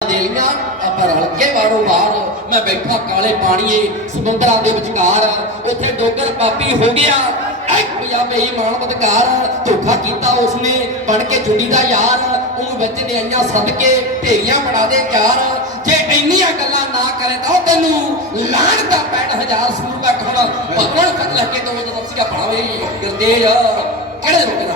ਦੇਲੀਆਂ ਆਪਾਂ ਰਲ ਕੇ ਮਾਰੋ ਬਾਹਰ ਮੈਂ ਬੈਠਾ ਕਾਲੇ ਪਾਣੀਏ, ਸਮੁੰਦਰਾਂ ਦੇ ਵਿਚਕਾਰ, ਉੱਥੇ ਡੋਗਰ ਪਾਪੀ ਹੋ ਗਿਆ। ਐ ਕੁੜੀਆ ਬੇਈਮਾਨ ਬਦਕਾਰ ਧੋਖਾ ਕੀਤਾ ਉਸਨੇ, ਬਣ ਕੇ ਜੁੜੀ ਦਾ ਯਾਰ, ਉਹਨੂੰ ਵਿੱਚ ਨੇ ਸੱਦ ਕੇ ਢੇਰੀਆਂ ਬਣਾ ਦੇ ਚਾਰ। ਜੇ ਇੰਨੀਆਂ ਗੱਲਾਂ ਨਾ ਕਰੇ ਤਾਂ ਉਹ ਤੈਨੂੰ ਲਾਣ ਦਾ ਪੈਣ, ਹਜ਼ਾਰ ਸੂਰ ਦਾ ਖਣ ਭਗਵਾਨ ਤੱਕ ਲੈ ਕੇ ਦੋ ਦਰਸੀਆ ਬਣਾਵੇ ਗਿਰਦੇ ਕਿਹੜੇ ਰੋਕੇ ਦਾ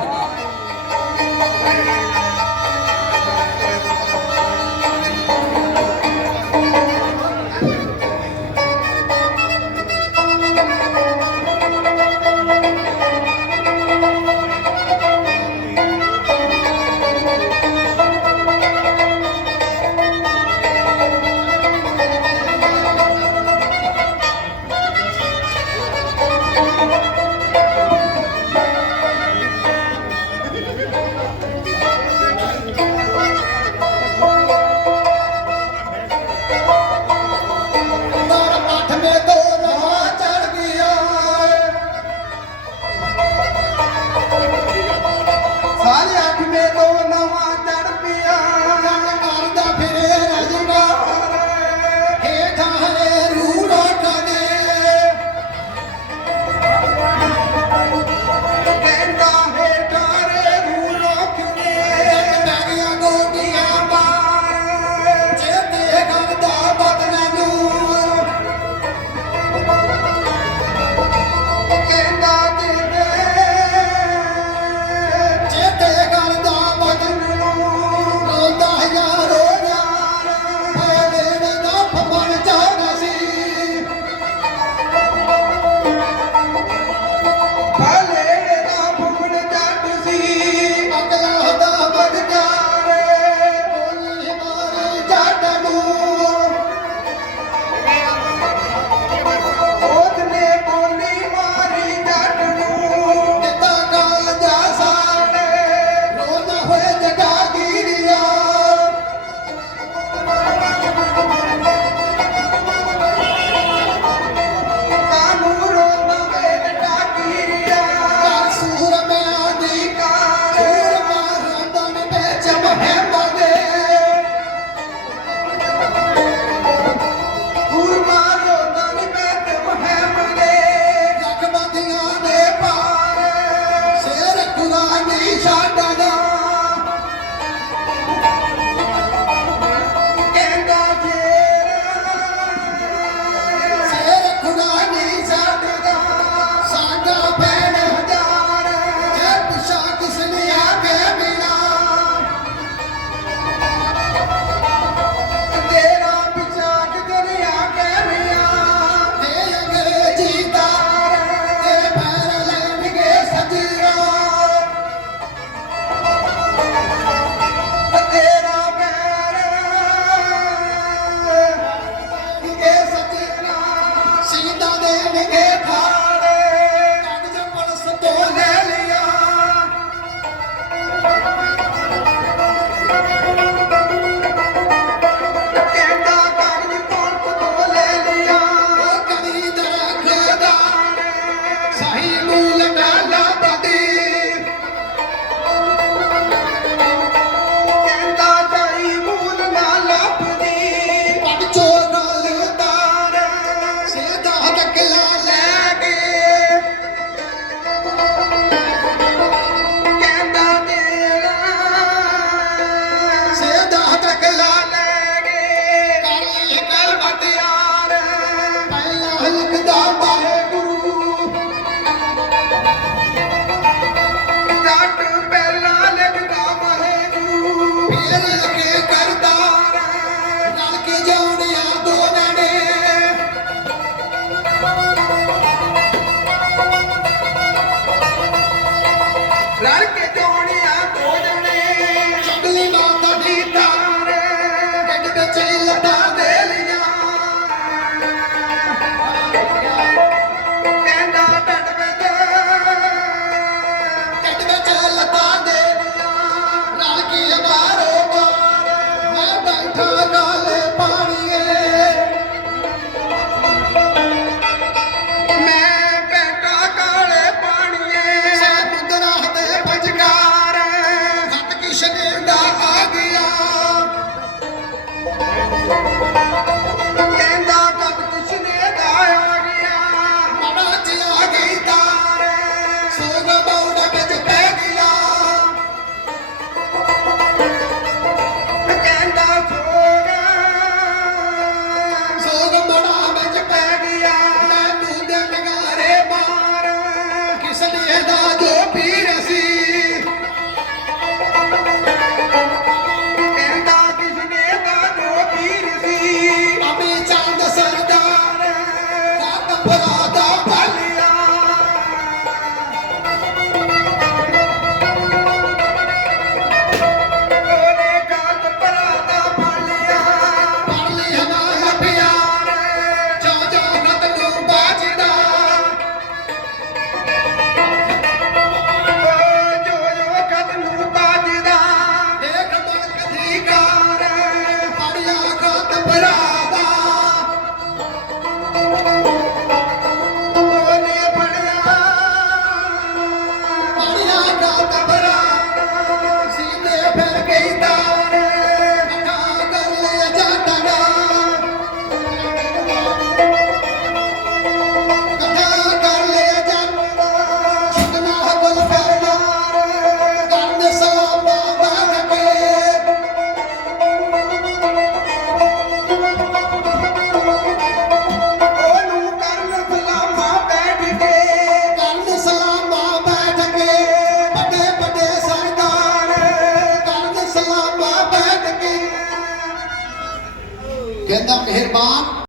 hit bomb.